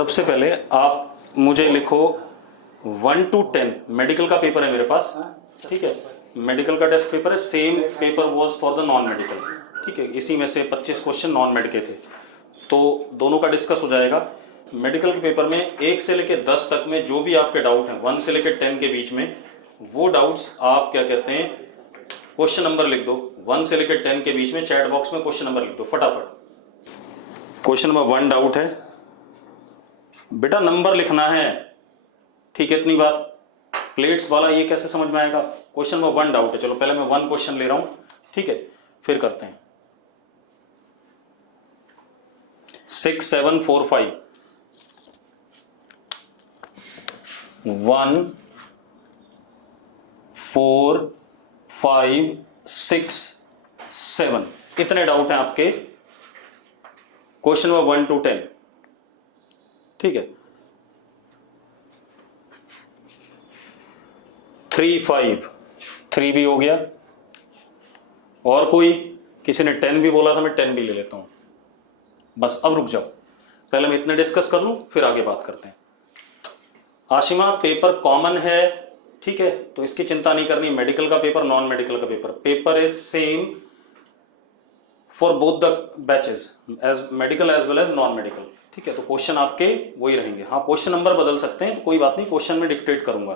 सबसे पहले आप मुझे लिखो 1 to 10, मेडिकल का पेपर है मेरे पास, ठीक है, मेडिकल का टेस्ट पेपर है, same paper was for the non medical, ठीक है, इसी में से 25 क्वेश्चन नॉन मेड के थे, तो दोनों का डिस्कस हो जाएगा। मेडिकल के पेपर में 1 से लेकर 10 तक में जो भी आपके डाउट हैं, 1 से लेकर 10 के बीच में, वो डाउट्स आप क्या कहते हैं, क्वेश्चन नंबर लिख दो। 1 से लेकर 10 के बीच में चैट बॉक्स में क्वेश्चन नंबर लिख दो फटाफट। क्वेश्चन नंबर 1 डाउट है बेटा, नंबर लिखना है, ठीक है, इतनी बात। प्लेट्स वाला ये कैसे समझ में आएगा? क्वेश्चन नंबर 1 डाउट है, चलो पहले मैं 1 क्वेश्चन ले रहा हूं, ठीक है, फिर करते हैं। 6 7 4 5 1 4 5 6 7 इतने डाउट हैं आपके क्वेश्चन नंबर 1 to 10, ठीक है। 3 5 3 भी हो गया, और कोई? किसी ने 10 भी बोला था, मैं 10 भी ले लेता हूं। बस अब रुक जाओ, पहले मैं इतने डिस्कस कर लूं, फिर आगे बात करते हैं। आशिमा, पेपर कॉमन है, ठीक है, तो इसकी चिंता नहीं करनी। मेडिकल का पेपर, नॉन मेडिकल का paper, paper is same for both the batches, as medical as well as non medical, ठीक है। तो क्वेश्चन आपके वही रहेंगे। हाँ, क्वेश्चन नंबर बदल सकते हैं, तो कोई बात नहीं, क्वेश्चन में डिक्टेट करूंगा।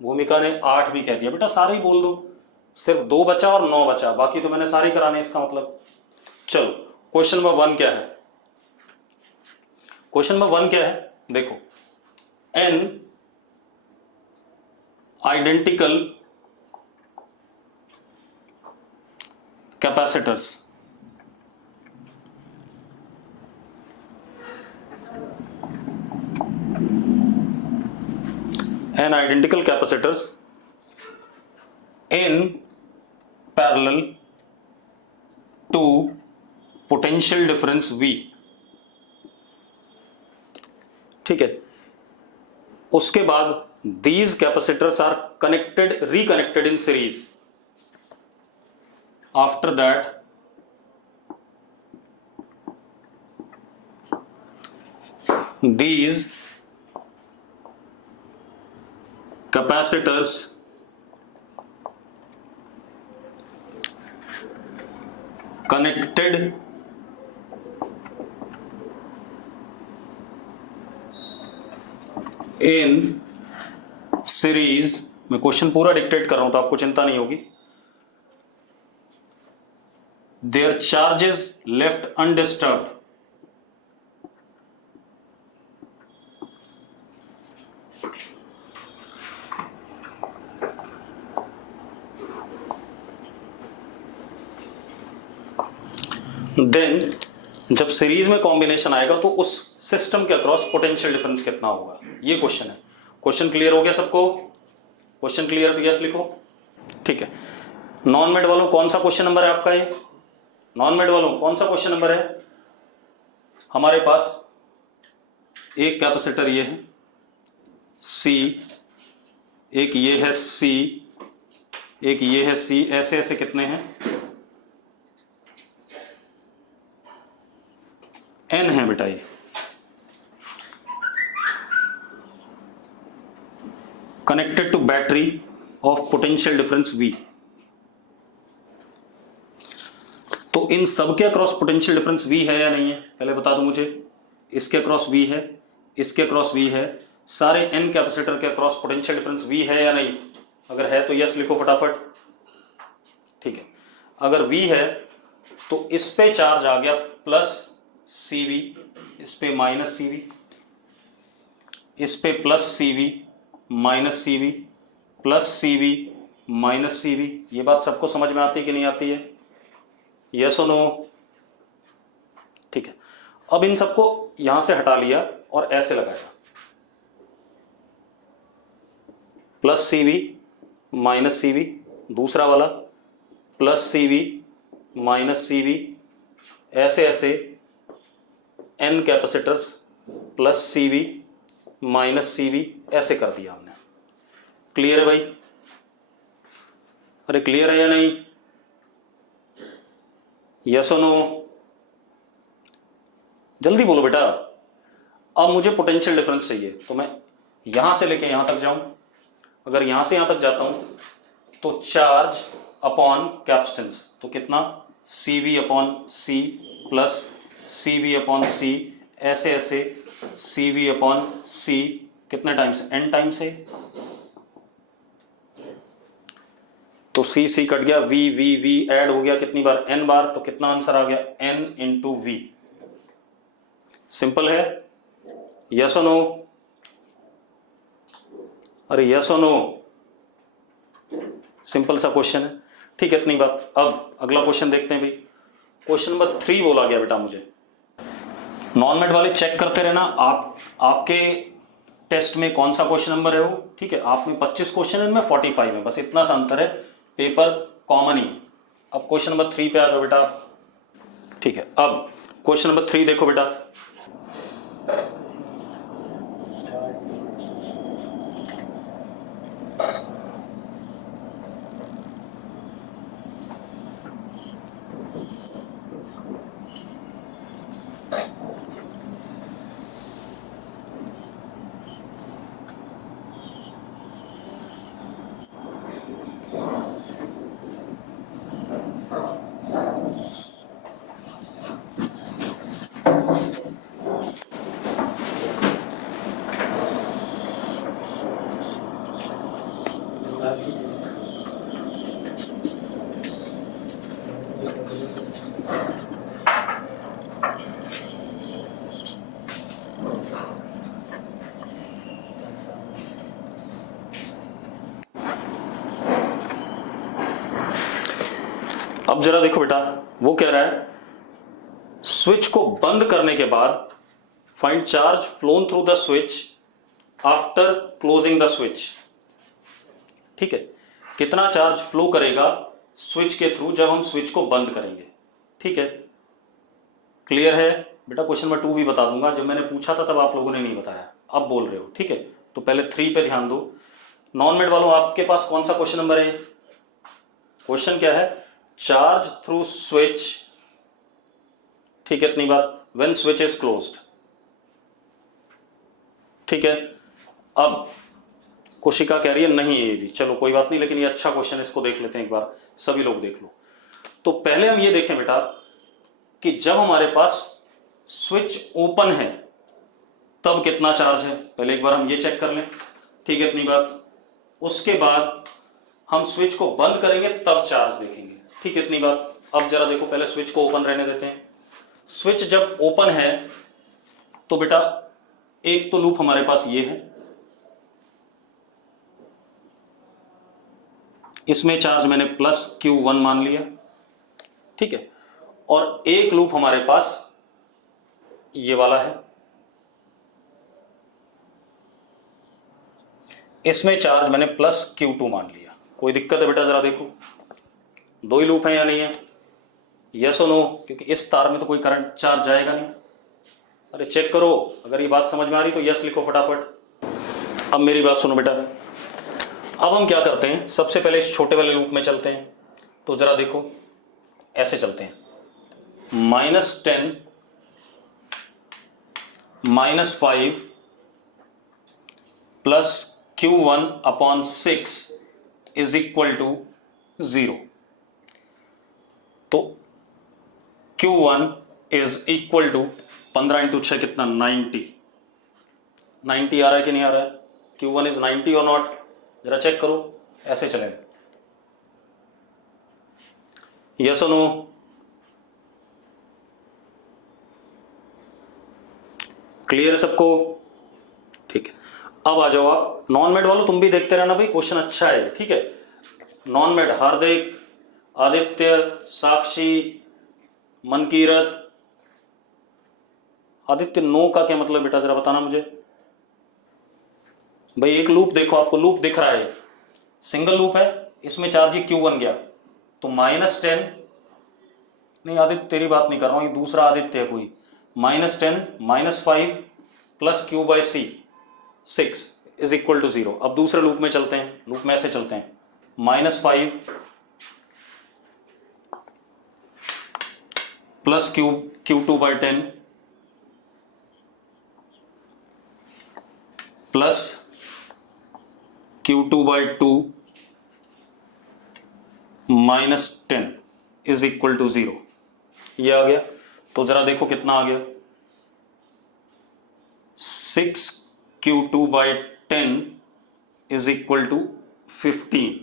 भूमिका ने 8 भी कह दिया, बेटा सारे ही बोल दो, सिर्फ 2 बचा और 9 बचा, बाकी तो मैंने सारे कराने, इसका मतलब। चलो, क्वेश्चन नंबर 1 क्या है? क्वेश्चन नंबर 1 क्या है, देखो, n identical capacitors n identical capacitors in parallel to potential difference V, ठीक है। उसके बाद these capacitors are connected, reconnected in series. After that these capacitors connected in series, मैं क्वेश्चन पूरा डिक्टेट कर रहा हूं तो आपको चिंता नहीं होगी। Their charges left undisturbed, then जब सीरीज में कॉम्बिनेशन आएगा तो उस सिस्टम के अक्रॉस पोटेंशियल डिफरेंस कितना होगा, ये क्वेश्चन है। क्वेश्चन क्लियर हो गया सबको? क्वेश्चन क्लियर है तो यस लिखो, ठीक है। नॉन मेड वालों कौन सा क्वेश्चन नंबर है आपका? ये नॉन मेड वालों कौन सा क्वेश्चन नंबर है? हमारे पास एक कैपेसिटर ये है C, एक ये है C, एक ये है C, ऐसे ऐसे कितने हैं? N है बेटा ये। Connected to battery of potential difference V, तो इन सब के अक्रॉस पोटेंशियल डिफरेंस V है या नहीं है, पहले बता दो मुझे। इसके अक्रॉस V है, इसके अक्रॉस V है, सारे N कैपेसिटर के अक्रॉस पोटेंशियल डिफरेंस V है या नहीं? अगर है तो यस लिखो फटाफट, ठीक है। अगर V है तो इस पे चार्ज आ गया प्लस CV, इस पे माइनस CV, इस पे plus CV minus CV, plus CV minus CV। ये बात सबको समझ में आती है कि नहीं आती है? यस और नो? ठीक है। अब इन सबको यहां से हटा लिया और ऐसे लगाया, प्लस CV माइनस CV, दूसरा वाला प्लस CV माइनस CV, ऐसे ऐसे N capacitors plus CV minus CV, ऐसे कर दिया हमने। क्लियर है भाई? अरे क्लियर है या नहीं? यस और नो? जल्दी बोलो बेटा। अब मुझे पोटेंशियल डिफरेंस चाहिए, तो मैं यहां से लेके यहां तक जाऊं। अगर यहां से यहां तक जाता हूं तो चार्ज अपॉन कैपेसिटेंस, तो कितना CV upon C plus CV upon C, ऐसे ऐसे CV अपॉन C, कितने टाइम्स, n टाइम्स है, तो C कट गया, V ऐड हो गया कितनी बार, n बार, तो कितना आंसर आ गया, n इंटू V। सिंपल है, यस और नो, अरे यस और नो, सिंपल सा क्वेश्चन है, ठीक है, इतनी बात। अब अगला क्वेश्चन देखते हैं भाई। क्वेश्चन नंबर 3 बोला गया बेटा मुझे, नॉन मेड वाले चेक करते रहना, आपके टेस्ट में कौन सा क्वेश्चन नंबर है वो, ठीक है। आप में 25 क्वेश्चन है, इनमें 45 है, बस इतना सा अंतर है, पेपर कॉमन ही है। अब क्वेश्चन नंबर 3 पे आ जाओ बेटा, ठीक है। अब क्वेश्चन नंबर 3 देखो बेटा, अब जरा देखो बेटा, वो कह रहा है स्विच को बंद करने के बाद find charge phloem through the switch after closing the switch, ठीक है। कितना चार्ज फ्लो करेगा स्विच के थ्रू जब हम स्विच को बंद करेंगे, ठीक है। क्लियर है बेटा, क्वेश्चन नंबर 2 भी बता दूंगा, जब मैंने पूछा था तब आप लोगों ने नहीं बताया, अब बोल रहे हो, ठीक है। तो पहले 3 पे ध्यान दो। नॉन मेड वालों, आपके पास कौन सा क्वेश्चन नंबर है, क्वेश्चन क्या है, चार्ज थ्रू स्विच, ठीक है, इतनी बात, व्हेन स्विच इज क्लोज्ड, ठीक है। अब कोशिका कह रही है नहीं है ये भी, चलो कोई बात नहीं, लेकिन ये अच्छा क्वेश्चन है, इसको देख लेते हैं एक बार, सभी लोग देख लो। तो पहले हम ये देखें बेटा कि जब हमारे पास स्विच ओपन है तब कितना चार्ज है, पहले एक बार हम ये चेक कर लें, ठीक है, इतनी बात। उसके बाद हम स्विच को बंद करेंगे तब चार्ज देखेंगे, ठीक है, इतनी बात। अब जरा देखो, पहले स्विच को ओपन रहने देते हैं। स्विच जब ओपन है तो बेटा एक तो लूप हमारे पास ये है, इसमें चार्ज मैंने प्लस Q1 मान लिया, ठीक है। और एक लूप हमारे पास ये वाला है, इसमें चार्ज मैंने प्लस Q2 मान लिया। कोई दिक्कत है बेटा, जरा देखो, 2 ही लूप हैं या नहीं है, यस और नो, क्योंकि इस तार में तो कोई करंट चार्ज जाएगा नहीं। अरे चेक करो, अगर ये बात समझ में आ रही तो यस लिखो फटाफट। अब मेरी बात सुनो बेटा, अब हम क्या करते हैं, सबसे पहले इस छोटे वाले लूप में चलते हैं। तो जरा देखो, ऐसे चलते हैं, -10 -5 plus Q1 upon 6 is equal to 0। तो Q1 is equal to 15 into 6 कितना, 90 आ रहा है कि नहीं आ रहा है, Q1 इज 90 और नॉट, जरा चेक करो, ऐसे चलेगा, यस और नो, क्लियर है सबको, ठीक है। अब आ जाओ आप नॉन मेड वालों, तुम भी देखते रहना भाई, क्वेश्चन अच्छा है, ठीक है। नॉन मेड, हार्दिक, आदित्य, साक्षी, मनकीरत, आदित्य नो का क्या मतलब बेटा, जरा बताना मुझे भाई। एक लूप देखो, आपको लूप दिख रहा है, सिंगल लूप है, इसमें चार्ज ही Q1 गया, तो -10, नहीं आदित्य तेरी बात नहीं कर रहा हूं, ये दूसरा आदित्य है कोई, -10 -5 plus Q/C 6 is equal to 0। अब दूसरे लूप में चलते हैं, लूप में ऐसे चलते हैं, -5 plus Q2/10 Q2/2 -10 is equal to 0, ये आ गया। तो जरा देखो कितना आ गया, 6Q2/10 इज इक्वल टू 15।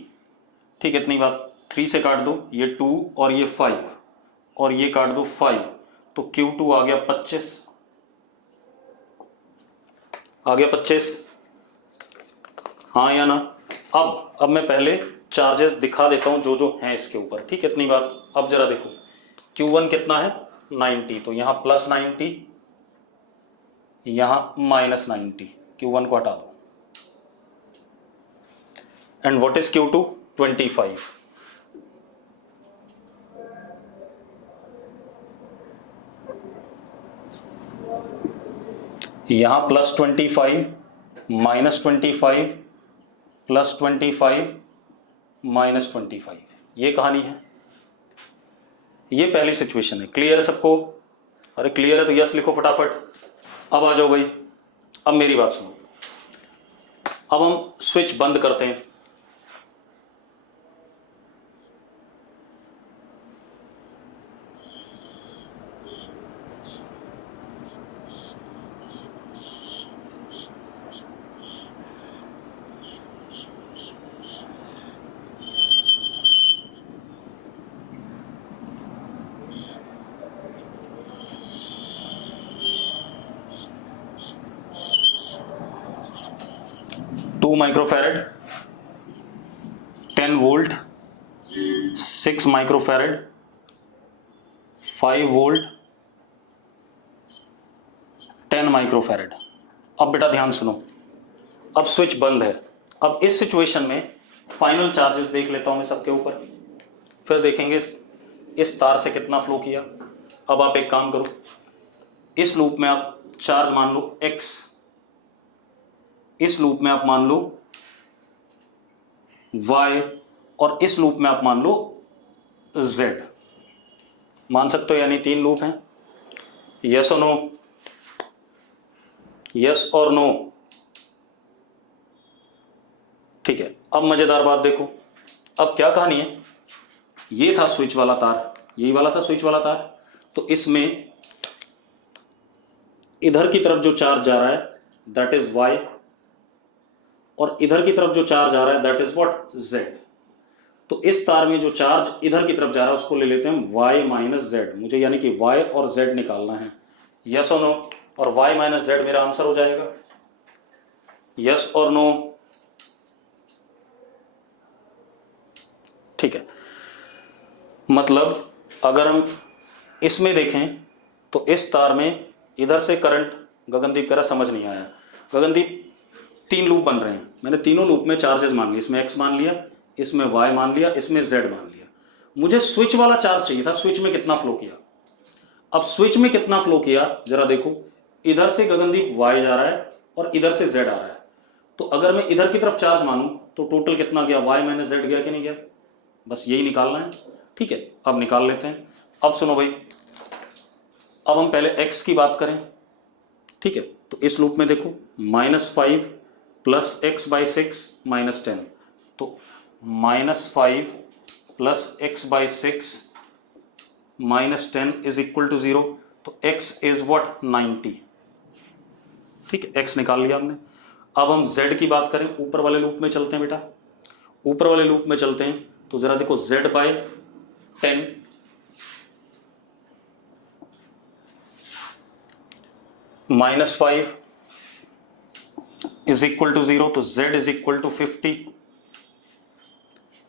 ठीक है, इतनी बात। 3 से काट दो, ये 2 और ये 5 और ये काट दो 5, तो Q2 आ गया 25, आ गया 25, हाँ या ना। अब मैं पहले चार्जेस दिखा देता हूं जो जो हैं इसके ऊपर। ठीक है, इतनी बात। अब जरा देखो Q1 कितना है 90, तो यहां +90, यहां -90, Q1 को हटा दो। And what is Q2? 25। यहां +25 -25 +25 -25, ये कहानी है, ये पहली सिचुएशन है। क्लियर है सबको? अरे क्लियर है तो यस लिखो फटाफट। अब आ जाओ भाई, अब मेरी बात सुनो। अब हम स्विच बंद करते हैं। Two microfarad, 10 volt, 6 microfarad, 5 volt, 10 microfarad. अब बेटा ध्यान सुनो, अब स्विच बंद है। अब इस सिचुएशन में फाइनल चार्जेस देख लेता हूं मैं सबके ऊपर, फिर देखेंगे इस तार से कितना फ्लो किया। अब आप एक काम करो, इस लूप में आप चार्ज मान लो x, इस लूप में आप मान लो y, और इस लूप में आप मान लो z। मान सकते हो, यानी 3 लूप हैं। यस और नो, यस और नो। ठीक है, अब मजेदार बात देखो। अब क्या कहानी है, ये था स्विच वाला तार, यही वाला था स्विच वाला तार। तो इसमें इधर की तरफ जो चार्ज जा रहा है दैट इज y, और इधर की तरफ जो चार्ज आ रहा है दैट इज व्हाट, z। तो इस तार में जो चार्ज इधर की तरफ जा रहा है उसको ले लेते हैं y माइनस z। मुझे यानी कि y और z निकालना है। यस और नो? और y माइनस z मेरा आंसर हो जाएगा। यस और नो? ठीक है, मतलब अगर हम इसमें देखें तो इस तार में इधर से करंट, गगनदीप कह रहा समझ नहीं आया। गगनदीप 3 लूप बन रहे हैं, मैंने तीनों लूप में चार्जेस मान लिए। इसमें x मान लिया, इसमें y मान लिया, इसमें z मान लिया। मुझे स्विच वाला चार्ज चाहिए था, स्विच में कितना फ्लो किया। अब स्विच में कितना फ्लो किया जरा देखो, इधर से गगनदीप y जा रहा है और इधर से z आ रहा है। तो अगर मैं इधर की तरफ चार्ज मानूं तो टोटल कितना गया, y माइनस z गया कि नहीं गया, बस यही निकालना है। ठीक है, अब निकाल लेते हैं। अब सुनो भाई, अब हम पहले x की बात करें। ठीक है, तो इस लूप में देखो -5 प्लस x/6 -10, तो -5 plus x/6 -10 is equal to 0। तो x इज व्हाट, 90। ठीक है, x निकाल लिया हमने। अब हम z की बात करें, ऊपर वाले लूप में चलते हैं बेटा, ऊपर वाले लूप में चलते हैं। तो जरा देखो z/10 -5 इज इक्वल टू 0, तो z is equal to 50।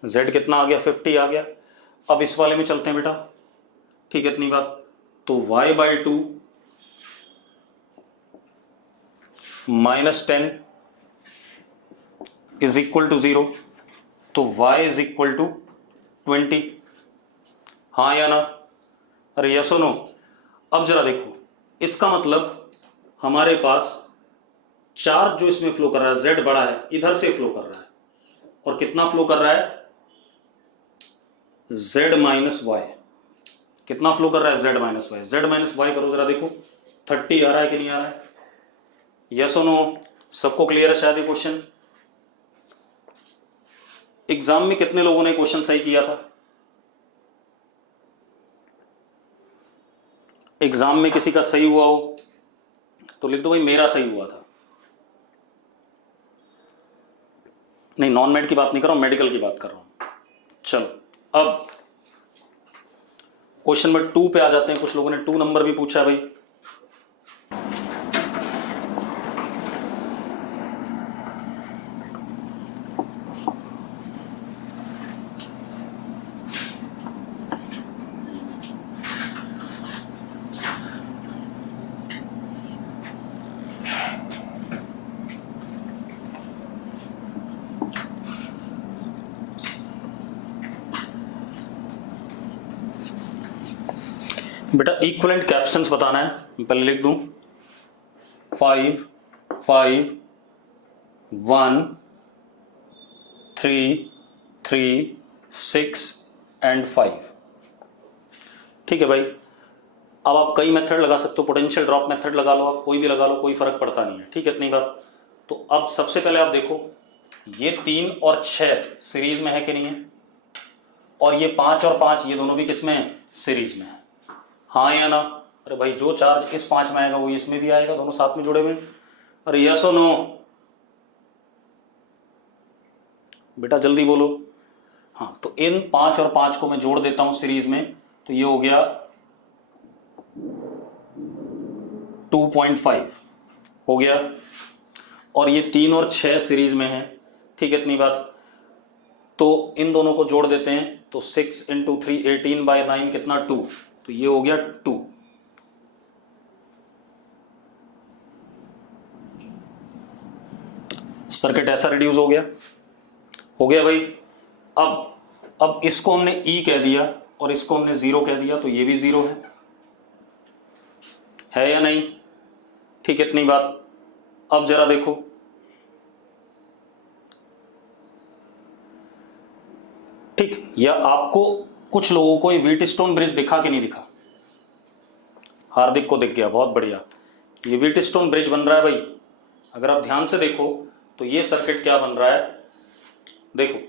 z कितना आ गया, 50 आ गया। अब इस वाले में चलते हैं बेटा। ठीक है, इतनी बात। तो y/2 -10 इज इक्वल टू 0, तो y इज इक्वल टू 20। हाँ या ना? अरे यस और नो? अब जरा देखो, इसका मतलब हमारे पास चार्ज जो इसमें फ्लो कर रहा है, z बड़ा है, इधर से फ्लो कर रहा है, और कितना फ्लो कर रहा है, z माइनस वाई। कितना फ्लो कर रहा है, z minus Y. z minus Y करो जरा देखो, 30 आ रहा है कि नहीं आ रहा है। यस और नो? सबको क्लियर है शायद ये क्वेश्चन? एग्जाम में कितने लोगों ने क्वेश्चन सही किया था? एग्जाम में किसी का सही हुआ हो तो लिख दो भाई मेरा सही हुआ था। नहीं, नॉन मेड की बात नहीं कर रहा हूं, मेडिकल की बात कर रहा हूं। चलो अब क्वेश्चन नंबर 2 पे आ जाते हैं। कुछ लोगों ने 2 नंबर भी पूछा है भाई। बेटा इक्विवेलेंट कैपेसिटेंस बताना है, मैं पहले लिख दूं 5 5 1 3 3 6 एंड 5। ठीक है भाई। अब आप कई मेथड लगा सकते हो, पोटेंशियल ड्रॉप मेथड लगा लो, आप कोई भी लगा लो, कोई फर्क पड़ता नहीं है। ठीक है, इतनी बात। तो अब सबसे पहले आप देखो ये 3 और 6 सीरीज में है कि नहीं है, और ये 5 और 5 ये दोनों भी किसमें है? सीरीज में है। हाँ या ना? अरे भाई जो चार्ज इस 5 में आएगा वो इसमें भी आएगा, दोनों साथ में जुड़े हुए। अरे यस और नो? बेटा जल्दी बोलो। हाँ, तो इन 5 और 5 को मैं जोड़ देता हूं सीरीज में, तो ये हो गया 2.5 हो गया। और ये 3 और 6 सीरीज में है। ठीक है, इतनी बात। तो इन दोनों को जोड़ देते हैं, तो 6 इंटू 3 18/9 कितना? 2। तो ये हो गया 2। सर्किट ऐसा रिड्यूस हो गया। हो गया भाई। अब इसको हमने E कह दिया और इसको हमने 0 कह दिया, तो ये भी 0 है या नहीं? ठीक है, इतनी बात। अब जरा देखो, ठीक, या आपको कुछ लोगों को ये व्हीटस्टोन ब्रिज दिखा कि नहीं दिखा? हार्दिक को दिख गया, बहुत बढ़िया। ये व्हीटस्टोन ब्रिज बन रहा है भाई। अगर आप ध्यान से देखो तो ये सर्किट क्या बन रहा है, देखो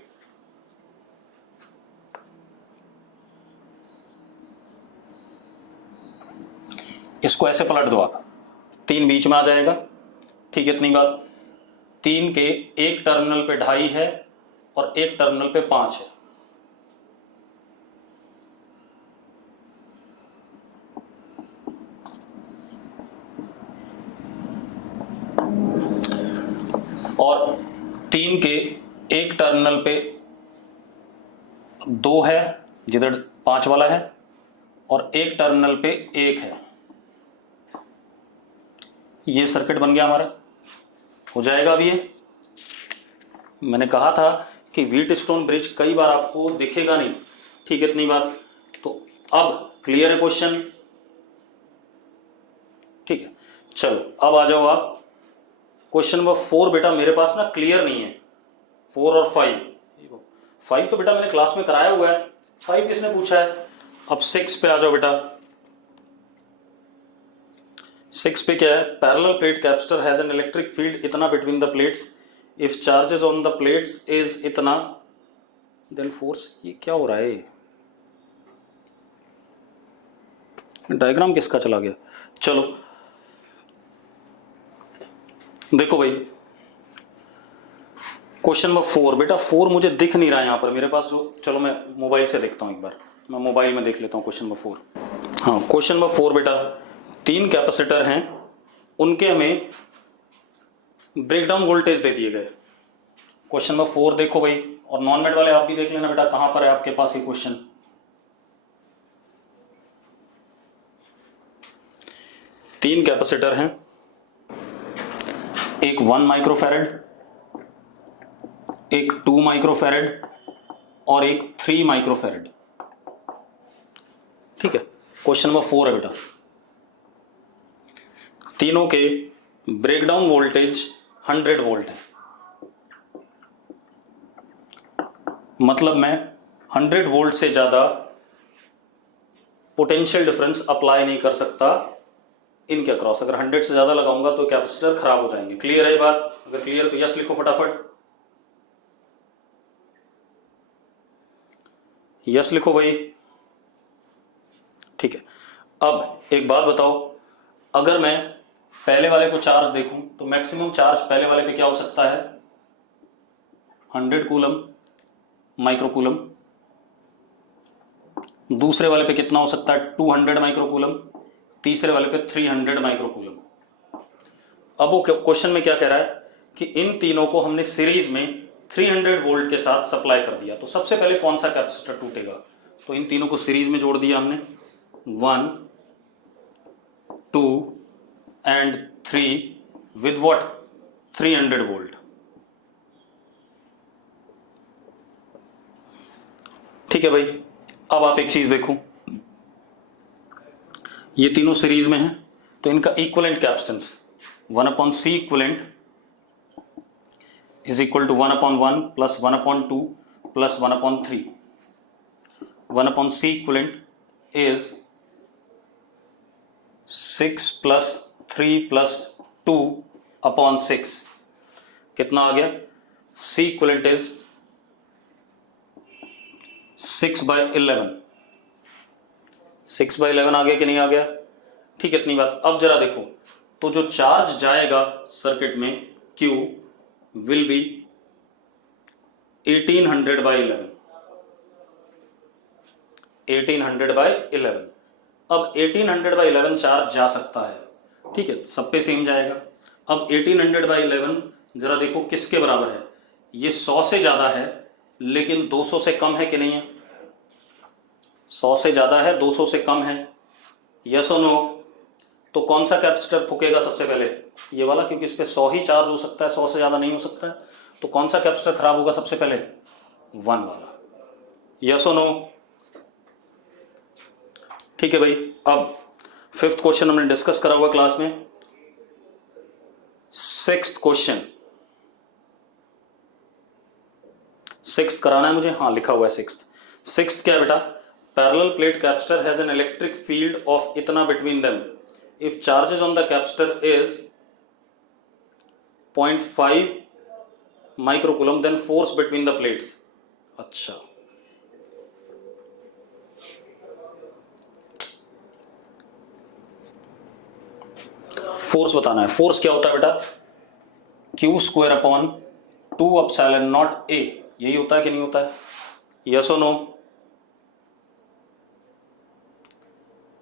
इसको ऐसे पलट दो आप, 3 बीच में आ जाएगा। ठीक है, इतनी बात। 3 के एक टर्मिनल पे 2.5 है और एक टर्मिनल पे 5 है। और 3 के एक टर्मिनल पे 2 है जिधर 5 वाला है, और एक टर्मिनल पे 1 है। ये सर्किट बन गया हमारा। हो जाएगा अभी ये। मैंने कहा था कि व्हीटस्टोन ब्रिज कई बार आपको दिखेगा नहीं। ठीक है, इतनी बात। तो अब क्लियर है क्वेश्चन? ठीक है, चलो अब आ जाओ आप। क्वेश्चन नंबर 4 बेटा मेरे पास ना क्लियर नहीं है। 4 और 5 तो बेटा मैंने क्लास में कराया हुआ है, 5 किसने पूछा है? अब 6 पे आ जाओ बेटा। 6 पे क्या है? Parallel plate capacitor has an electric field इतना between the plates, if charges on the plates is इतना, देन फोर्स। ये क्या हो रहा है? डायग्राम किसका चला गया? चलो देखो भाई, क्वेश्चन नंबर 4 बेटा 4 मुझे दिख नहीं रहा है यहां पर मेरे पास। जो चलो मैं मोबाइल से देखता हूं, एक बार मैं मोबाइल में देख लेता हूं क्वेश्चन नंबर 4। हाँ, क्वेश्चन नंबर 4 बेटा 3 कैपेसिटर हैं, उनके हमें ब्रेकडाउन वोल्टेज दे दिए गए। क्वेश्चन नंबर 4 देखो भाई, और नॉन मेड वाले आप भी देख लेना बेटा कहां पर है आपके पास ये क्वेश्चन। 3 कैपेसिटर हैं, एक 1 माइक्रोफैरेड, एक 2 माइक्रोफैरेड और एक 3 माइक्रोफैरेड। ठीक है, क्वेश्चन नंबर 4 है बेटा। तीनों के ब्रेकडाउन वोल्टेज 100 वोल्ट है। मतलब मैं 100 वोल्ट से ज्यादा पोटेंशियल डिफरेंस अप्लाई नहीं कर सकता इनके अक्रॉस। अगर 100 से ज्यादा लगाऊंगा तो कैपेसिटर खराब हो जाएंगे। क्लियर है ये बात? अगर क्लियर तो यस लिखो फटाफट। यस लिखो भाई। ठीक है, अब एक बात बताओ, अगर मैं पहले वाले को चार्ज देखूं तो मैक्सिमम चार्ज पहले वाले पे क्या हो सकता है? 100 कूलम माइक्रो कूलम। दूसरे वाले पे कितना हो सकता है? 200 माइक्रो कूलम। तीसरे वाले पे 300 माइक्रो कूलम। अब वो क्वेश्चन में क्या कह रहा है कि इन तीनों को हमने सीरीज में 300 वोल्ट के साथ सप्लाई कर दिया, तो सबसे पहले कौन सा कैपेसिटर टूटेगा? तो इन तीनों को सीरीज में जोड़ दिया हमने, 1, 2 एंड 3 विद व्हाट? 300 वोल्ट। ठीक है भाई, अब आप एक चीज देखो, ये तीनों सीरीज में हैं तो इनका equivalent capacitance 1/C equivalent is equal to 1/1 plus 1/2 plus 1/3। 1/C equivalent is 6 plus 3 plus 2/6। कितना आ गया? C equivalent is 6/11। 6/11 आ गया कि नहीं आ गया? ठीक है, इतनी बात। अब जरा देखो, तो जो चार्ज जाएगा सर्किट में Q विल बी 1800/11। 1800/11। अब 1800/11 चार्ज जा सकता है, ठीक है, सब पे सेम जाएगा। अब 1800/11 जरा देखो किसके बराबर है? ये 100 से ज्यादा है लेकिन 200 से कम है कि नहीं है? 100 से ज्यादा है, 200 से कम है, यस और नो? तो कौन सा कैपेसिटर फूकेगा सबसे पहले? ये वाला, क्योंकि इस पे 100 ही चार्ज हो सकता है, 100 से ज्यादा नहीं हो सकता है। तो कौन सा कैपेसिटर खराब होगा सबसे पहले? 1 वाला, यस और नो? ठीक है भाई, अब 5th क्वेश्चन हमने डिस्कस करा हुआ क्लास में। 6th क्वेश्चन, 6th कराना है मुझे? हाँ, लिखा हुआ है 6th क्या है बेटा? Parallel plate capacitor has an electric field of इतना between them if charges on the capacitor is 0.5 microcoulomb then force between the plates. अच्छा, फोर्स बताना है। फोर्स क्या होता है बेटा? Q²/2ε0A। यही होता है कि नहीं होता है? यस और नो?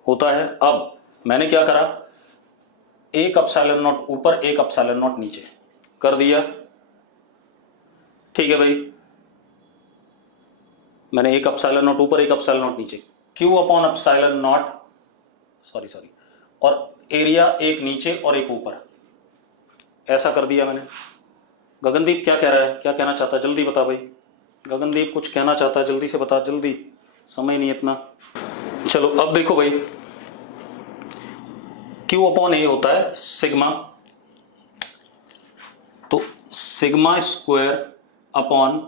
होता है। अब मैंने क्या करा, 1ε0 ऊपर 1ε0 नीचे कर दिया, ठीक है भाई। मैंने 1ε0 ऊपर 1ε0 नीचे, Q/ε0, सॉरी, और एरिया एक नीचे और एक ऊपर, ऐसा कर दिया मैंने। गगनदीप क्या कह रहा है, क्या कहना चाहता है? जल्दी बता भाई। गगनदीप कुछ कहना चाहता है, जल्दी से बता, जल्दी, समय नहीं इतना। चलो अब देखो भाई, Q/A होता है सिग्मा, तो सिग्मा स्क्वायर अपॉन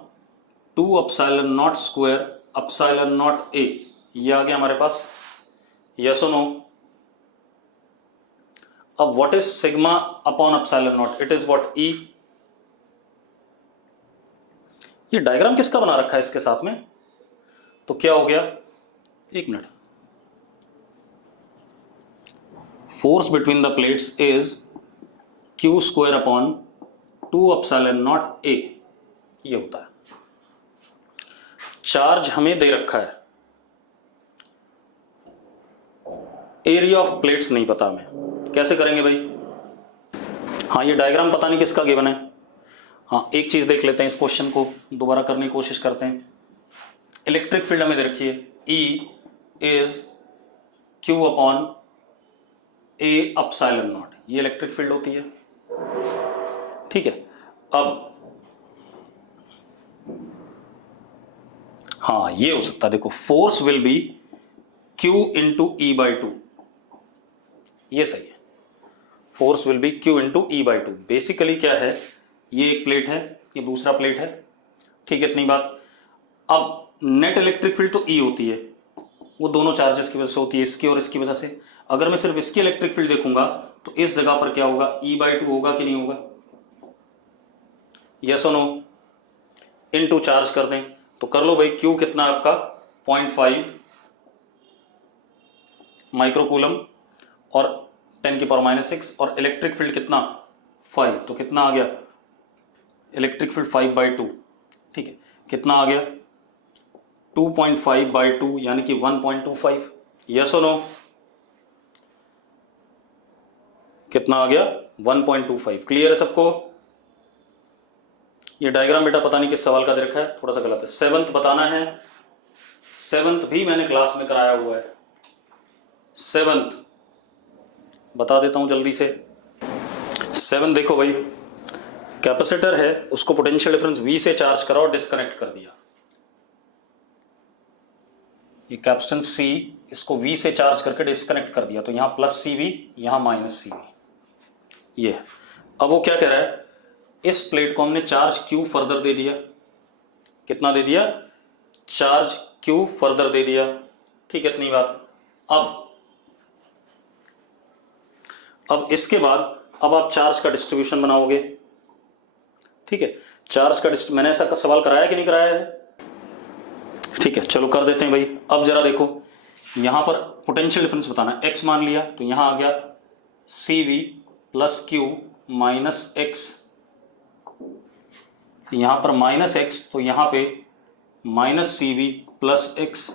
2ε0² ये आ गया हमारे पास, यस और नो? अब what is sigma upon ε0? It is what? E। ये डायग्राम किसका बना रखा है इसके साथ में? तो क्या हो गया, एक minute, force between the plates is Q²/2ε0A, ये होता है। चार्ज हमें दे रखा है, एरिया ऑफ प्लेट्स नहीं पता हमें, कैसे करेंगे भाई? हाँ, ये डायग्राम पता नहीं किसका गिवन है। हाँ, एक चीज देख लेते हैं, इस क्वेश्चन को दोबारा करने की कोशिश करते हैं। इलेक्ट्रिक फील्ड हमें दे रखी है, E इज Q/A ε0, ये इलेक्ट्रिक फील्ड होती है, ठीक है। अब हाँ, ये हो सकता है, देखो, force will be Q × E/2, ये सही है। Force will be Q × E/2। Basically क्या है, ये एक प्लेट है, ये दूसरा प्लेट है, ठीक है, इतनी बात। अब नेट इलेक्ट्रिक फील्ड तो E होती है, वो दोनों चार्जेस की वजह से होती है, इसकी और इसकी वजह से। अगर मैं सिर्फ इसकी इलेक्ट्रिक फील्ड देखूंगा तो इस जगह पर क्या होगा, E/2 होगा कि नहीं होगा? यस और नो? इनटू चार्ज कर दें तो कर लो भाई, Q कितना है आपका? 0.5 माइक्रोकूलम और 10⁻⁻�6, और इलेक्ट्रिक फील्ड कितना 5, तो कितना आ गया इलेक्ट्रिक फील्ड 5/2, ठीक है, कितना आ गया 2.5/2 यानी कि 1.25, यस और नो, कितना आ गया 1.25। क्लियर है सबको? ये डायग्राम बेटा पता नहीं किस सवाल का दे रखा है, थोड़ा सा गलत है। 7th बताना है, 7th भी मैंने क्लास में कराया हुआ है। 7th बता देता हूं जल्दी से। 7 देखो भाई, कैपेसिटर है, उसको पोटेंशियल डिफरेंस V से चार्ज करा और डिस्कनेक्ट कर दिया। ये कैपेसिटेंस C, इसको V से चार्ज करके डिस्कनेक्ट कर दिया, तो यहां +CV, यहां -CV, ये है। अब वो क्या कह रहा है, इस प्लेट को हमने चार्ज Q फर्दर दे दिया, कितना दे दिया, चार्ज Q फर्दर दे दिया, ठीक है, इतनी बात। अब इसके बाद अब आप चार्ज का डिस्ट्रीब्यूशन बनाओगे, ठीक है, चार्ज का मैंने ऐसा का सवाल कराया कि नहीं कराया है, ठीक है, चलो कर देते हैं भाई। अब जरा देखो, यहां पर पोटेंशियल डिफरेंस बताना है, x मान लिया तो यहां आ गया CV + Q - x, यहां पर -x, तो यहां पे -CV + x,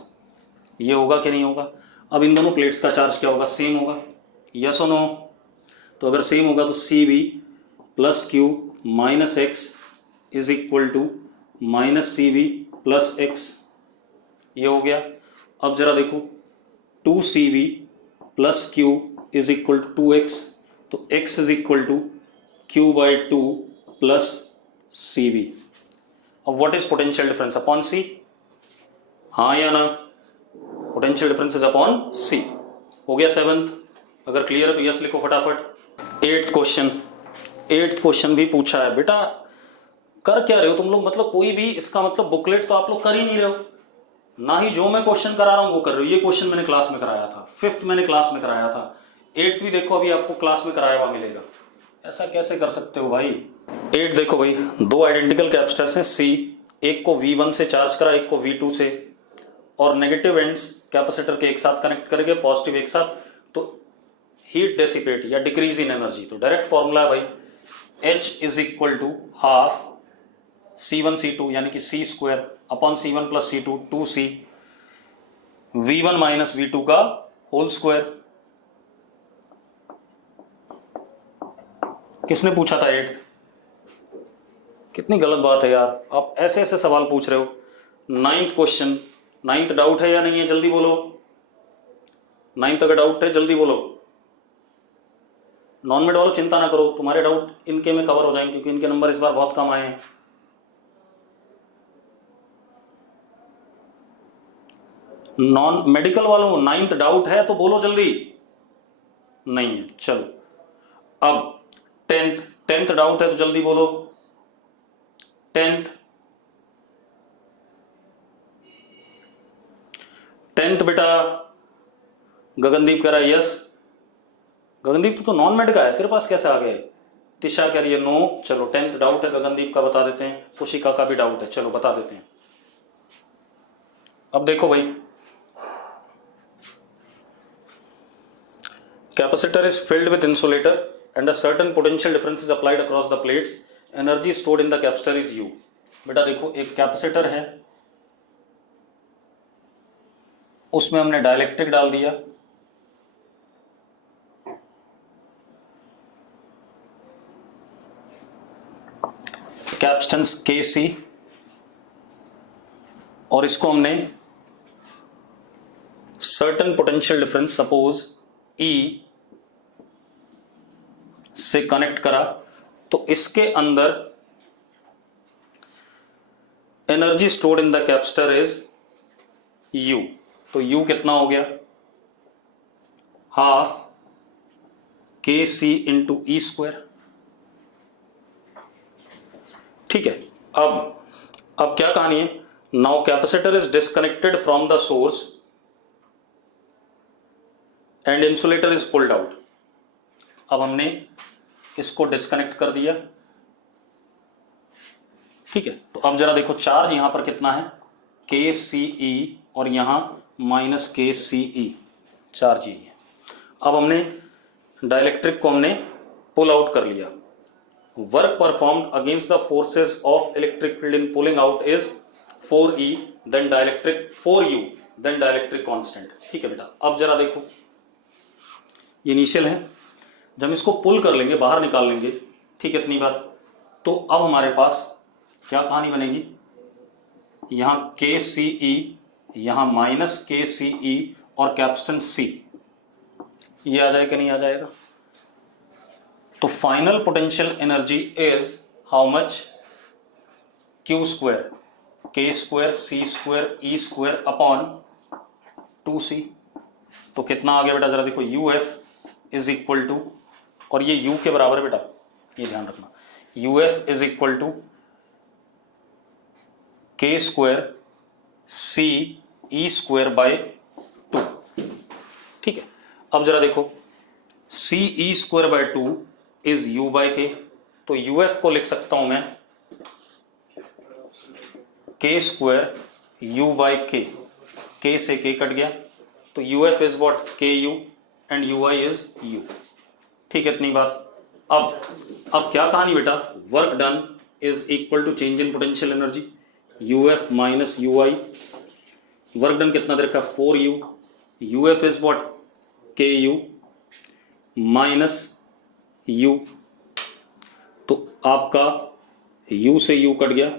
ये होगा कि नहीं होगा? अब इन दोनों प्लेट्स का चार्ज क्या होगा, सेम होगा, यस और नो? तो अगर सेम होगा तो CV + Q - x is equal to -CV + x, ये हो गया। अब जरा देखो, 2CV + Q is equal to 2x, तो x is equal to Q/2 + CV। अब what is potential difference upon C, हाँ या ना? Potential difference is upon C। हो गया 7th, अगर क्लियर है तो यस लिखो फटाफट। 8th क्वेश्चन भी पूछा है बेटा। कर क्या रहे हो तुम लोग, मतलब कोई भी, इसका मतलब बुकलेट तो आप लोग कर ही नहीं रहे हो, ना ही जो मैं क्वेश्चन करा रहा हूं वो कर रहे हो। ये क्वेश्चन मैंने क्लास में कराया था, 5th मैंने क्लास में कराया था, 8th भी देखो अभी आपको क्लास में कराया हुआ मिलेगा। ऐसा कैसे कर सकते हो भाई? 8 देखो भाई, दो आइडेंटिकल कैपेसिटर्स हैं C, एक को V1 से चार्ज करा, एक को V2 से, और नेगेटिव एंड्स कैपेसिटर के एक साथ कनेक्ट करके पॉजिटिव एक साथ, तो हीट डेसिपेट या डिक्रीज इन एनर्जी। तो डायरेक्ट फॉर्मूला है भाई, H is equal to half C1 C2 यानी कि C² upon C1 + C2 2C V1 - V2 का होल स्क्वायर। किसने पूछा था 8th? कितनी गलत बात है यार, आप ऐसे ऐसे सवाल पूछ रहे हो। 9th क्वेश्चन, 9th डाउट है या नहीं है, जल्दी बोलो। 9th अगर डाउट है जल्दी बोलो। नॉन मेड वालों चिंता ना करो, तुम्हारे डाउट इनके में कवर हो जाएंगे, क्योंकि इनके नंबर इस बार बहुत कम आए हैं। नॉन मेडिकल वालों 9th डाउट है तो बोलो जल्दी, नहीं है, चलो। अब 10th डाउट है तो जल्दी बोलो। 10th बेटा गगनदीप कह रहा है यस। गगनदीप तो नॉन मेड का है, तेरे पास कैसे आ गए? तिशा कह रही है नो। चलो 10th डाउट है गगनदीप का, बता देते हैं। कुशिका का भी डाउट है, चलो बता देते हैं। अब देखो भाई, capacitor is filled with insulator and a certain potential difference is applied across the plates. Energy stored in the capacitor is U. बेटा देखो, एक कैपेसिटर है, उसमें हमने डाइलेक्ट्रिक डाल दिया, कैपेसिटेंस KC, और इसको हमने certain potential difference suppose E से कनेक्ट करा, तो इसके अंदर energy stored in the capacitor is U। तो U कितना हो गया, हाफ KC × E²। ठीक है। अब क्या कहानी है, now capacitor is disconnected from the source and insulator is pulled out. अब हमने इसको डिस्कनेक्ट कर दिया, ठीक है। तो अब जरा देखो, चार्ज यहां पर कितना है, KCE और यहाँ माइनस के सी ई, चार्ज यही है। अब हमने डाइलेक्ट्रिक को हमने पुल आउट कर लिया। Work performed against the forces of electric field in pulling out is 4E then dielectric 4U then dielectric constant. ठीक है बेटा, अब जरा देखो ये इनिशियल है, जब हम इसको पुल कर लेंगे, बाहर निकाल लेंगे, ठीक है इतनी बात, तो अब हमारे पास क्या कहानी बनेगी, यहां के सी ई, यहां माइनस के सी ई और कैप्स्टन सी, ये आ जाएगा नहीं आ जाएगा। तो final potential energy is how much, Q square K square C square E square upon 2c। तो कितना आ गया बेटा, जरा देखो, U F is equal to, और ये u के बराबर है बेटा, ये ध्यान रखना, U F is equal to K square C E square by 2। ठीक है, अब जरा देखो, C E square by 2 is u by K, तो यू एफ को लिख सकता हूं मैं के स्क्वायर u बाय के से के कट गया, तो U F is what, K U and U I is U. ठीक है इतनी बात। अब क्या कहानी बेटा, work done is equal to change in potential energy, U F minus U I. Work done कितना दे रखा, 4u, U F is what, K U minus U, तो आपका u से u कट गया,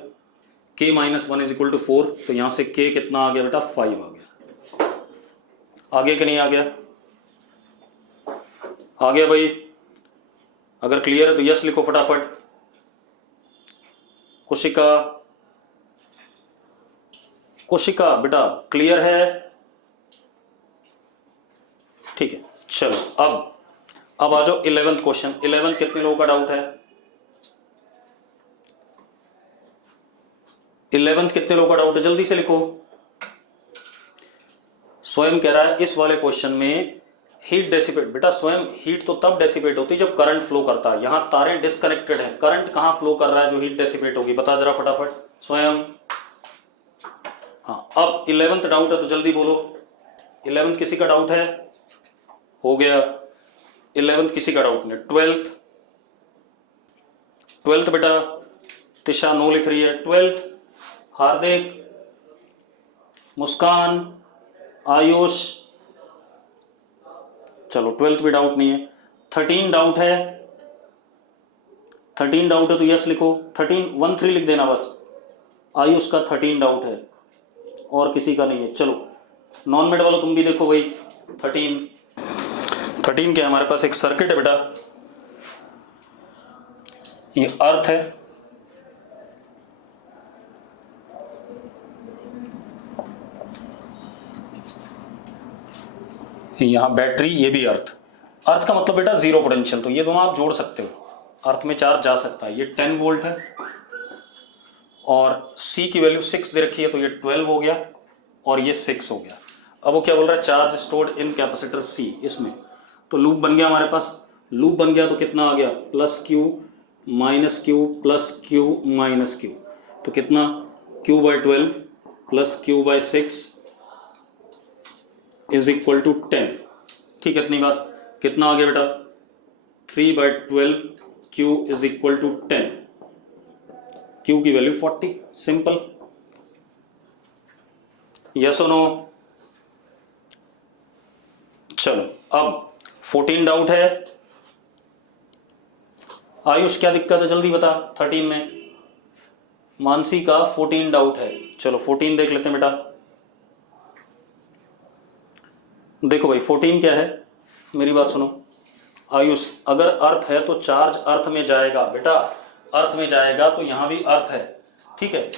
k minus 1 is equal to 4, तो यहां से k कितना आ गया बेटा, 5 आ गया। आगे कि नहीं आ गया, आ गया भाई, अगर क्लियर है तो यस लिखो फटाफट। कुशिका बेटा क्लियर है, ठीक है चलो। अब आ जाओ 11th क्वेश्चन। 11th कितने लोगों का डाउट है, 11th कितने लोगों का डाउट है, जल्दी से लिखो। स्वयं कह रहा है इस वाले क्वेश्चन में हीट डेसिपेट, बेटा स्वयं हीट तो तब डेसिपेट होती है जब करंट फ्लो करता है, यहां तारे डिस्कनेक्टेड है, करंट कहां फ्लो कर रहा है जो हीट डेसिपेट होगी, बता जरा फटाफट स्वयं। हाँ, अब 11th डाउट है तो जल्दी बोलो। 11th किसी का डाउट है, हो गया। 11th किसी का डाउट नहीं। 12th बेटा तिशा नो लिख रही है। 12th हार्दिक, मुस्कान, आयुष, चलो 12th भी डाउट नहीं है। 13 डाउट है, 13 डाउट है तो यस लिखो। 13 लिख देना बस। आयुष का 13 डाउट है और किसी का नहीं है। चलो नॉन मेड वालों तुम भी देखो भाई। 13 क्या है हमारे पास, एक सर्किट है बेटा, ये अर्थ है, यहां बैटरी, ये भी अर्थ। अर्थ का मतलब बेटा जीरो पोटेंशियल, तो ये दोनों आप जोड़ सकते हो, अर्थ में चार्ज जा सकता है। ये 10 वोल्ट है और C की वैल्यू 6 दे रखी है, तो ये 12 हो गया और ये 6 हो गया। अब वो क्या बोल रहा है, charge stored in capacitor C, इसमें तो लूप बन गया हमारे पास। लूप बन गया तो कितना आ गया, plus Q minus Q plus Q minus Q, तो कितना Q by 12 plus Q by 6 is equal to 10। ठीक है इतनी बात। कितना आ गया बेटा, 3 by 12 Q is equal to 10, Q की वैल्यू 40। सिंपल, यस और नो। चलो अब 14 डाउट है। आयुष क्या दिक्कत है जल्दी बता। 13 में मानसी का 14 डाउट है। चलो 14 देख लेते हैं बेटा। देखो भाई 14 क्या है, मेरी बात सुनो आयुष, अगर अर्थ है तो चार्ज अर्थ में जाएगा बेटा, अर्थ में जाएगा तो यहां भी अर्थ है, ठीक है।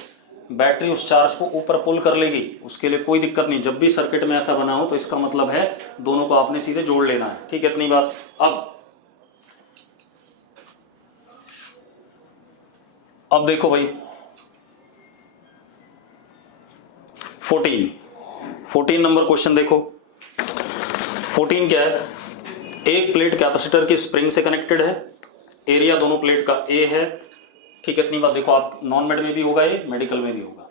बैटरी उस चार्ज को ऊपर पुल कर लेगी, उसके लिए कोई दिक्कत नहीं। जब भी सर्किट में ऐसा बना हो तो इसका मतलब है दोनों को आपने सीधे जोड़ लेना है, ठीक है इतनी बात। अब देखो भाई 14 नंबर क्वेश्चन देखो। 14 क्या है, एक प्लेट कैपेसिटर की स्प्रिंग से कनेक्टेड है, एरिया दोनों प्लेट का A है, ठीक है इतनी बात। देखो आप नॉन मेड में भी होगा, ये मेडिकल में भी होगा।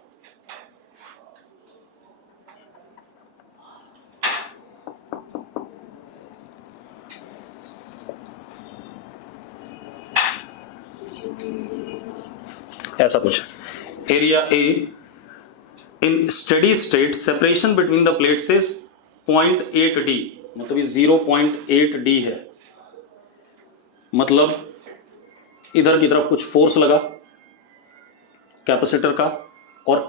ऐसा कुछ area A in steady state separation between the plates is 0.8d, मतलब ये 0.8d है। मतलब इधर की तरफ कुछ फोर्स लगा कैपेसिटर का और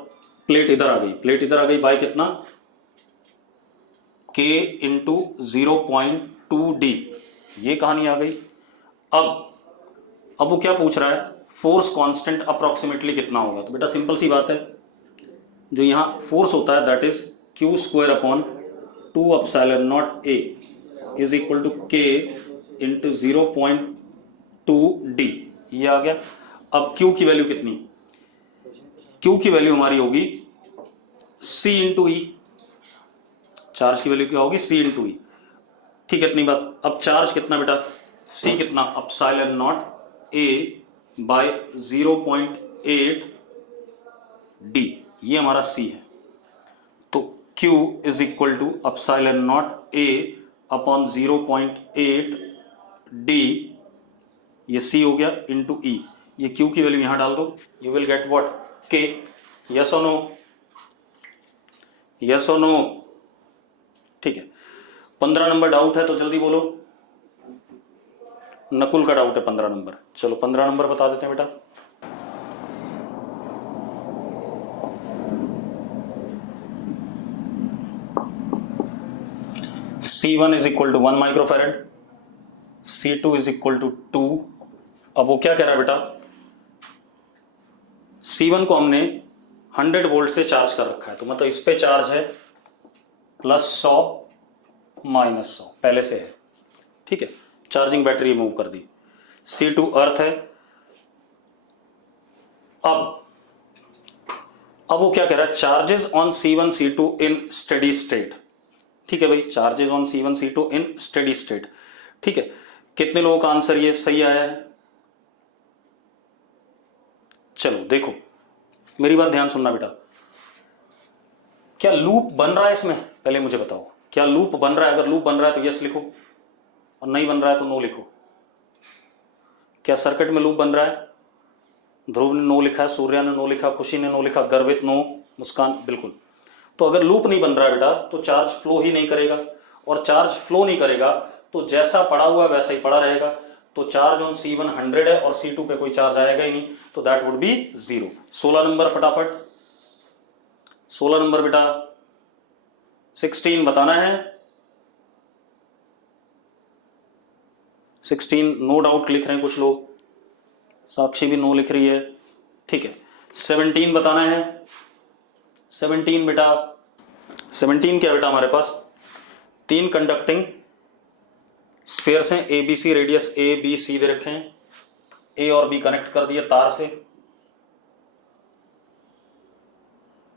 प्लेट इधर आ गई, प्लेट इधर आ गई बाय कितना, k इंटू 0.2d, ये कहानी आ गई। अब वो क्या पूछ रहा है, फोर्स कांस्टेंट अप्रोक्सीमेटली कितना होगा। तो बेटा सिंपल सी बात है, जो यहां फोर्स होता है that is q square upon 2 epsilon naught a is equal to k into 0.2d, ये आ गया। अब q की वैल्यू कितनी, q की वैल्यू हमारी होगी c इंटू ई, चार्ज की वैल्यू क्या होगी c इंटू ई, ठीक है इतनी बात। अब चार्ज कितना बेटा, c कितना, epsilon naught a bye 0.8d, ये हमारा c है। तो q is equal to epsilon naught a upon 0.8d, ये c हो गया इंटू e, ये q की वैल्यू यहां डाल दो, you will get what, k। Yes और नो, यस और नो, ठीक है। 15 नंबर डाउट है तो जल्दी बोलो, नकुल का डाउट है 15 नंबर, चलो 15 नंबर बता देते हैं बेटा। C1 is equal to 1 microfarad, C2 is equal to 2। अब वो क्या कह रहा है बेटा, C1 को हमने 100 वोल्ट से चार्ज कर रखा है, तो मतलब इस पे चार्ज है +100 -100 पहले से है, ठीक है, चार्जिंग बैटरी रिमूव कर दी। C2 अर्थ है। अब वो क्या कह रहा है, charges on C1 C2 in steady state, ठीक है भाई, charges on C1 C2 in steady state, ठीक है। कितने लोगों का आंसर ये सही आया है, चलो देखो मेरी बात ध्यान सुनना बेटा, क्या लूप बन रहा है इसमें, पहले मुझे बताओ क्या लूप बन रहा है। अगर लूप बन रहा है तो यस लिखो और नहीं बन रहा है तो नो लिखो। क्या सर्किट में लूप बन रहा है, ध्रुव ने नो लिखा है, सूर्या ने नो लिखा, खुशी ने नो लिखा, गर्वित नो, मुस्कान बिल्कुल। तो अगर लूप नहीं बन रहा है बेटा तो चार्ज फ्लो ही नहीं करेगा, और चार्ज फ्लो नहीं करेगा तो जैसा पड़ा हुआ वैसा ही पड़ा रहेगा। तो चार्ज ऑन C1 100 है और C2 पे कोई चार्ज आएगा ही नहीं, तो दैट वुड बी 0। 16 नंबर फटाफट, 16 नंबर बेटा, 16 बताना है, 16 नो डाउट लिख रहे हैं कुछ लोग, साक्षी भी नो लिख रही है, ठीक है। 17 बताना है, 17 बेटा, 17 क्या बेटा, हमारे पास 3 कंडक्टिंग स्फीयर्स हैं, ABC रेडियस ABC दे रखे हैं, A और B कनेक्ट कर दिए तार से,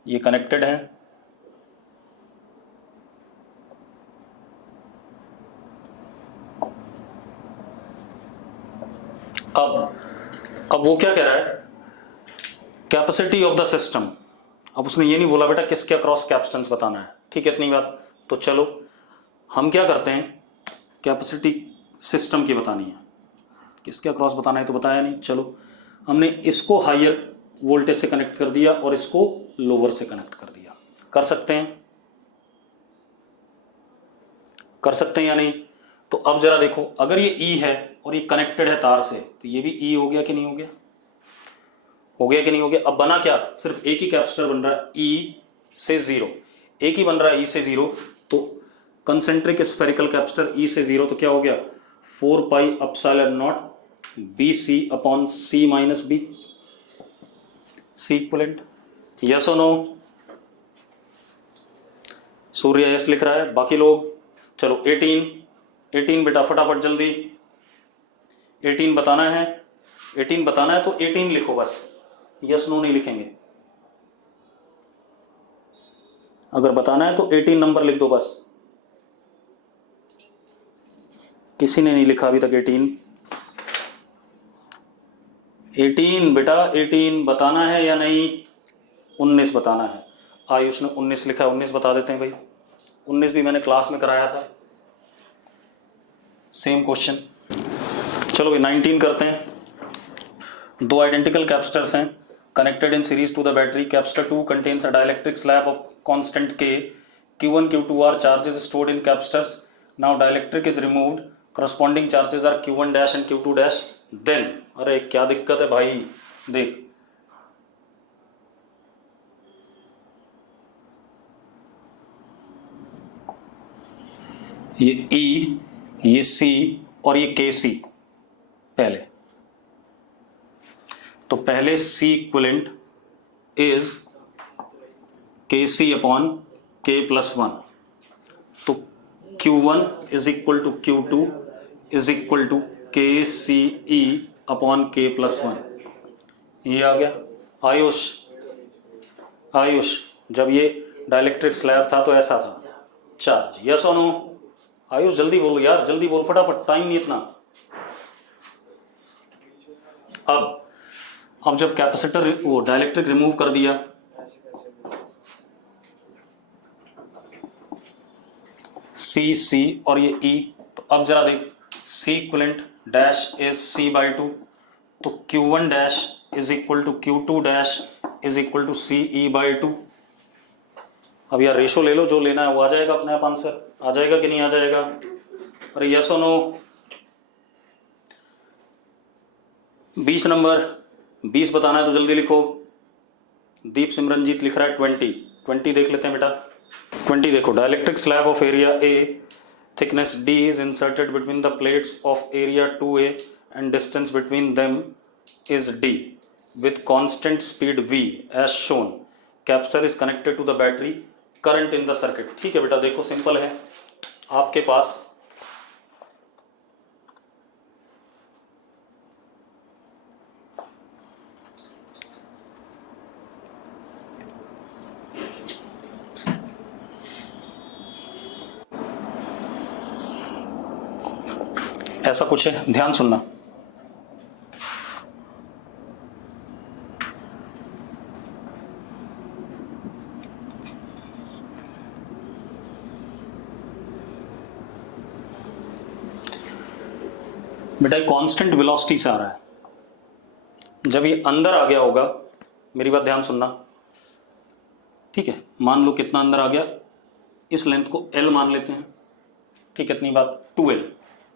ये कनेक्टेड है। अब वो क्या कह रहा है, कैपेसिटी ऑफ द सिस्टम। अब उसने ये नहीं बोला बेटा किसके अक्रॉस कैपेसिटेंस बताना है, ठीक है इतनी बात। तो चलो हम क्या करते हैं, कैपेसिटी सिस्टम की बतानी है, किसके अक्रॉस बताना है तो बताया नहीं। चलो हमने इसको हायर वोल्टेज से कनेक्ट कर दिया और इसको लोअर से कनेक्ट कर दिया, कर सकते हैं, कर सकते हैं या नहीं। तो अब जरा देखो, अगर ये E है और ये कनेक्टेड है तार से, तो ये भी E हो गया कि नहीं हो गया, हो गया कि नहीं हो गया। अब बना क्या, सिर्फ एक ही कैपेसिटर बन रहा है E से 0, एक ही बन रहा है E से 0, तो कंसेंट्रिक स्फेरिकल कैपेसिटर E से 0, तो क्या हो गया 4 pi epsilon not BC upon C minus B, C equivalent. Yes और नो, सूर्य यस लिख रहा है, बाकी लोग चलो 18 बेटा फटाफट जल्दी, 18 बताना है, 18 बताना है तो 18 लिखो बस, यस नो नहीं लिखेंगे। अगर बताना है तो 18 नंबर लिख दो बस, किसी ने नहीं लिखा अभी तक 18 बेटा, 18 बताना है या नहीं, 19 बताना है। आयुष ने 19 लिखा है, 19 बता देते हैं भाई, 19 भी मैंने क्लास में कराया था, सेम क्वेश्चन। चलो भाई 19 करते हैं। दो आइडेंटिकल कैपेसिटर्स हैं, connected in series to the battery. Capacitor 2 contains a dielectric slab of constant K. Q1, Q2 are charges stored in capacitors. Now dielectric is removed. Corresponding charges are Q1 dash and Q2 dash. Then, अरे क्या दिक्कत है भाई, देख ये E, ये C और ये KC पहले, तो पहले C equivalent is KC upon K plus 1, तो Q1 is equal to Q2 is equal to KCE upon K plus 1। ये आ गया। आयुष जब ये डाइलेक्ट्रिक स्लैब था तो ऐसा था चार्ज, यस और नो? आयुष जल्दी बोलो यार, जल्दी बोल फटाफट, टाइम नहीं इतना। अब जब कैपेसिटर वो डाइलेक्ट्रिक रिमूव कर दिया, C और ये E, तो अब जरा देख, C equivalent dash is C by 2, तो Q1 dash is equal to Q2 dash is equal to CE by 2। अब यार रेशो ले लो, जो लेना है वो आ जाएगा अपने आप, आंसर आ जाएगा कि नहीं आ जाएगा? अरे यस और नो? 20 नंबर 20 बताना है तो जल्दी लिखो। दीप सिमरनजीत लिख रहा है 20 देख लेते हैं बेटा। 20 देखो, dielectric slab of area A, thickness D is inserted between the plates of area 2A and distance between them is D with constant speed V as shown. Capacitor is connected to the battery. Current in the circuit. ठीक है बेटा, देखो simple है, आपके पास ऐसा कुछ है, ध्यान सुनना। बेटा कांस्टेंट वेलोसिटी से आ रहा है, जब ये अंदर आ गया होगा, मेरी बात ध्यान सुनना, ठीक है? मान लो कितना अंदर आ गया, इस लेंथ को L मान लेते हैं, ठीक है? इतनी बात 2L,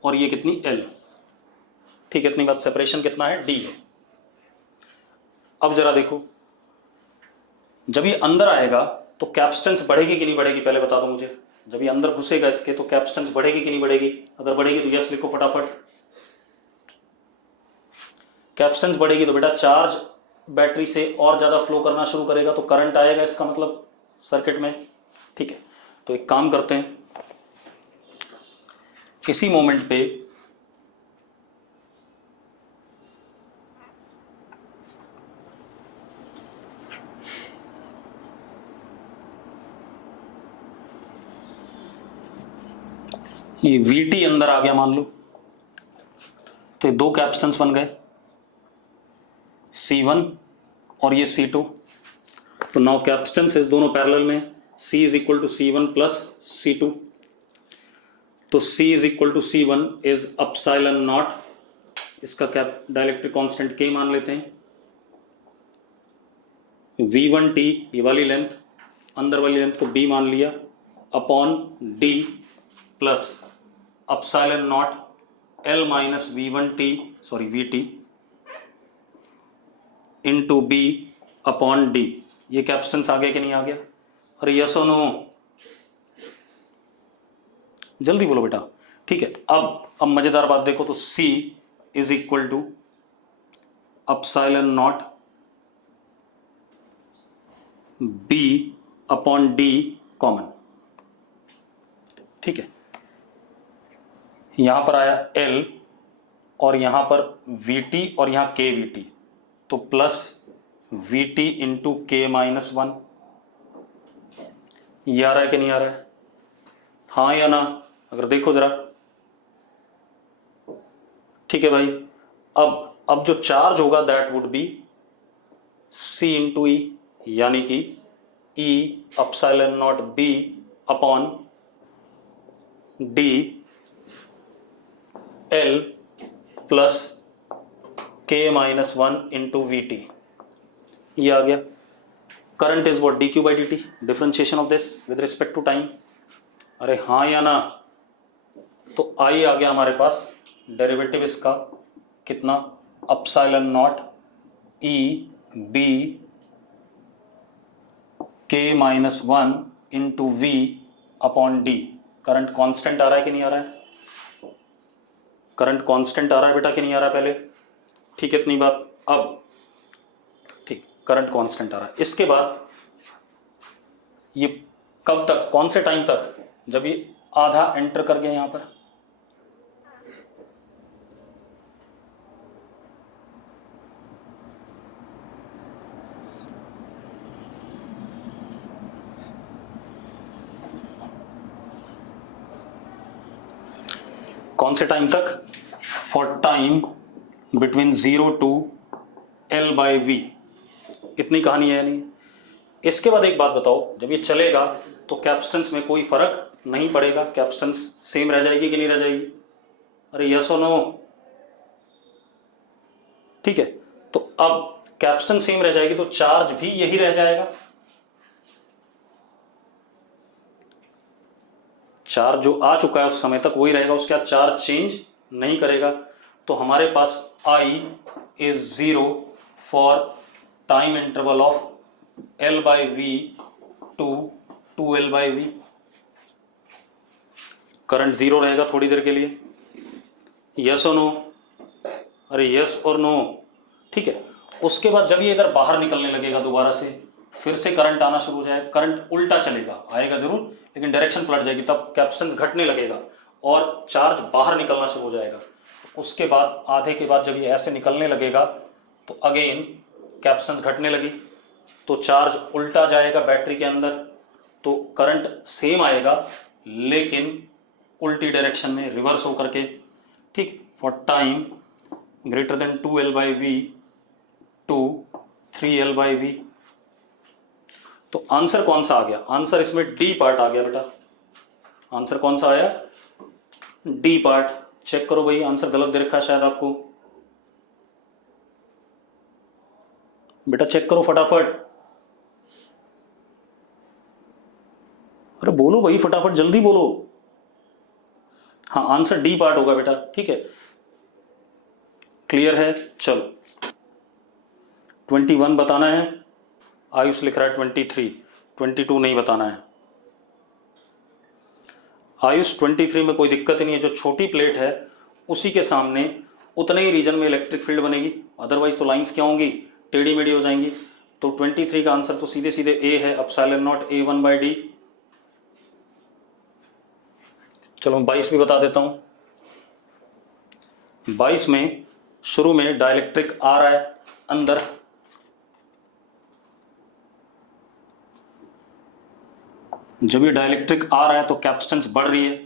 और ये कितनी L, ठीक है? इतनी बात, सेपरेशन कितना है? D है। अब जरा देखो, जब ये अंदर आएगा तो कैपेसिटेंस बढ़ेगी कि नहीं बढ़ेगी, पहले बता दो मुझे। जब ये अंदर घुसेगा इसके, तो कैपेसिटेंस बढ़ेगी कि नहीं बढ़ेगी? अगर बढ़ेगी तो यस लिखो फटाफट। कैपेसिटेंस बढ़ेगी तो बेटा चार्ज बैटरी से और ज्यादा फ्लो करना शुरू करेगा, तो करंट आएगा, इसका मतलब सर्किट में, ठीक है? तो एक काम करते हैं, किसी मोमेंट पे ये VT अंदर आ गया मान लो, तो ये दो कैपेसिटेंस बन गए, C1 और ये C2। तो नाउ कैपेसिटेंस इस दोनों पैरेलल में, C is equal to C1 plus C2, तो C is equal to C1 is epsilon naught, इसका कैप डाइलेक्ट्रिक कांस्टेंट K मान लेते हैं, V1T ये वाली लेंथ, अंदर वाली लेंथ को B मान लिया, upon D plus epsilon not L minus VT into B upon D। ये कैपेसिटेंस आ गया कि नहीं आ गया? अरे यस और नो? जल्दी बोलो बेटा, ठीक है? अब मजेदार बात देखो, तो C is equal to epsilon naught B upon D common, ठीक है? यहां पर आया L और यहां पर VT और यहां KVT, तो plus VT into K minus 1। ये आ रहा है कि नहीं आ रहा है? हाँ या ना? अगर देखो जरा, ठीक है भाई। अब जो चार्ज होगा that would be C into E, यानी कि E epsilon naught B upon D L plus K minus 1 into VT। ये आ गया। Current is what, D Q by D T, differentiation of this with respect to time. अरे हाँ या ना, तो आई आ गया हमारे पास, डेरिवेटिव इसका कितना, epsilon naught E B K minus 1 into V upon D. Current constant आ रहा है कि नहीं आ रहा है, करंट कांस्टेंट आ रहा है बेटा कि नहीं आ रहा है पहले, ठीक है इतनी बात। अब ठीक, करंट कांस्टेंट आ रहा है। इसके बाद ये कब तक, कौन से टाइम तक, जब ये आधा एंटर कर गया यहां पर, कौन से टाइम तक, for time between 0 to L by V. इतनी कहानी है नहीं। इसके बाद एक बात बताओ, जब ये चलेगा तो कैपेसिटेंस में कोई फर्क नहीं पड़ेगा, कैपेसिटेंस सेम रह जाएगी कि नहीं रह जाएगी, अरे यस और नो, ठीक है। तो अब कैपेसिटेंस सेम रह जाएगी तो चार्ज भी यही रह जाएगा, चार्ज जो आ चुका है उस समय तक वही रहेगा, उसके बाद चार्ज चेंज नहीं करेगा। तो हमारे पास I is 0 for time interval of L by V to 2L by V. Current 0 रहेगा थोड़ी देर के लिए, यस और नो, अरे यस और नो, ठीक है। उसके बाद जब ये इधर बाहर निकलने लगेगा दोबारा से, फिर से करंट आना शुरू हो जाएगा, करंट उल्टा चलेगा, आएगा जरूर लेकिन डायरेक्शन पलट जाएगी, तब कैपेसिटेंस घटने लगेगा और चार्ज बाहर निकलना शुरू हो जाएगा। उसके बाद आधे के बाद जब ये ऐसे निकलने लगेगा तो अगेन कैपेसिटेंस घटने लगी, तो चार्ज उल्टा जाएगा बैटरी के अंदर, तो करंट सेम आएगा लेकिन उल्टी डायरेक्शन में रिवर्स होकर के, ठीक। For time greater than 2L by V to 3L by V. तो आंसर कौन सा आ गया, आंसर इसमें डी पार्ट आ गया बेटा। आंसर कौन सा आया, डी पार्ट। चेक करो भाई, आंसर गलत दे रखा है शायद आपको, बेटा चेक करो फटाफट, अरे बोलो भाई फटाफट, जल्दी बोलो। हाँ आंसर डी पार्ट होगा बेटा, ठीक है, क्लियर है। चलो 21 बताना है, आयुष लिख रहा है 23, 22 नहीं बताना है। आयुष 23 में कोई दिक्कत ही नहीं है, जो छोटी प्लेट है उसी के सामने उतने ही रीजन में इलेक्ट्रिक फील्ड बनेगी, अदरवाइज तो लाइंस क्या होंगी, टेढ़ी मेढ़ी हो जाएंगी। तो 23 का आंसर तो सीधे सीधे ए है, epsilon not A1 by D. चलो मैं 22 भी बता देता हूं। 22 में शुरू में डाइलेक्ट्रिक आ रहा है अंदर, जब ये डाइलेक्ट्रिक आ रहा है तो कैपेसिटेंस बढ़ रही है,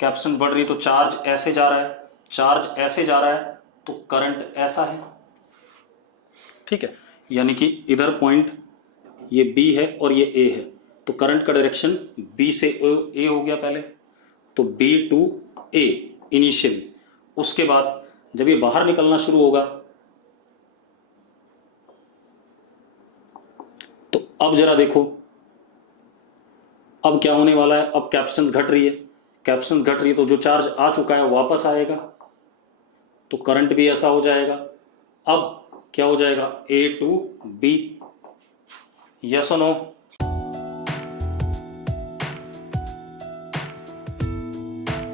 कैपेसिटेंस बढ़ रही है तो चार्ज ऐसे जा रहा है, चार्ज ऐसे जा रहा है तो करंट ऐसा है, ठीक है। यानी कि इधर पॉइंट ये B है और ये A है, तो करंट का डायरेक्शन B से A हो गया पहले, तो B टू A इनिशियली। उसके बाद जब ये बाहर निकलना शुरू होगा तो अब जरा देखो अब क्या होने वाला है, अब कैपेसिटेंस घट रही है, कैपेसिटेंस घट रही है तो जो चार्ज आ चुका है वापस आएगा, तो करंट भी ऐसा हो जाएगा। अब क्या हो जाएगा, A टू B, यस और नो,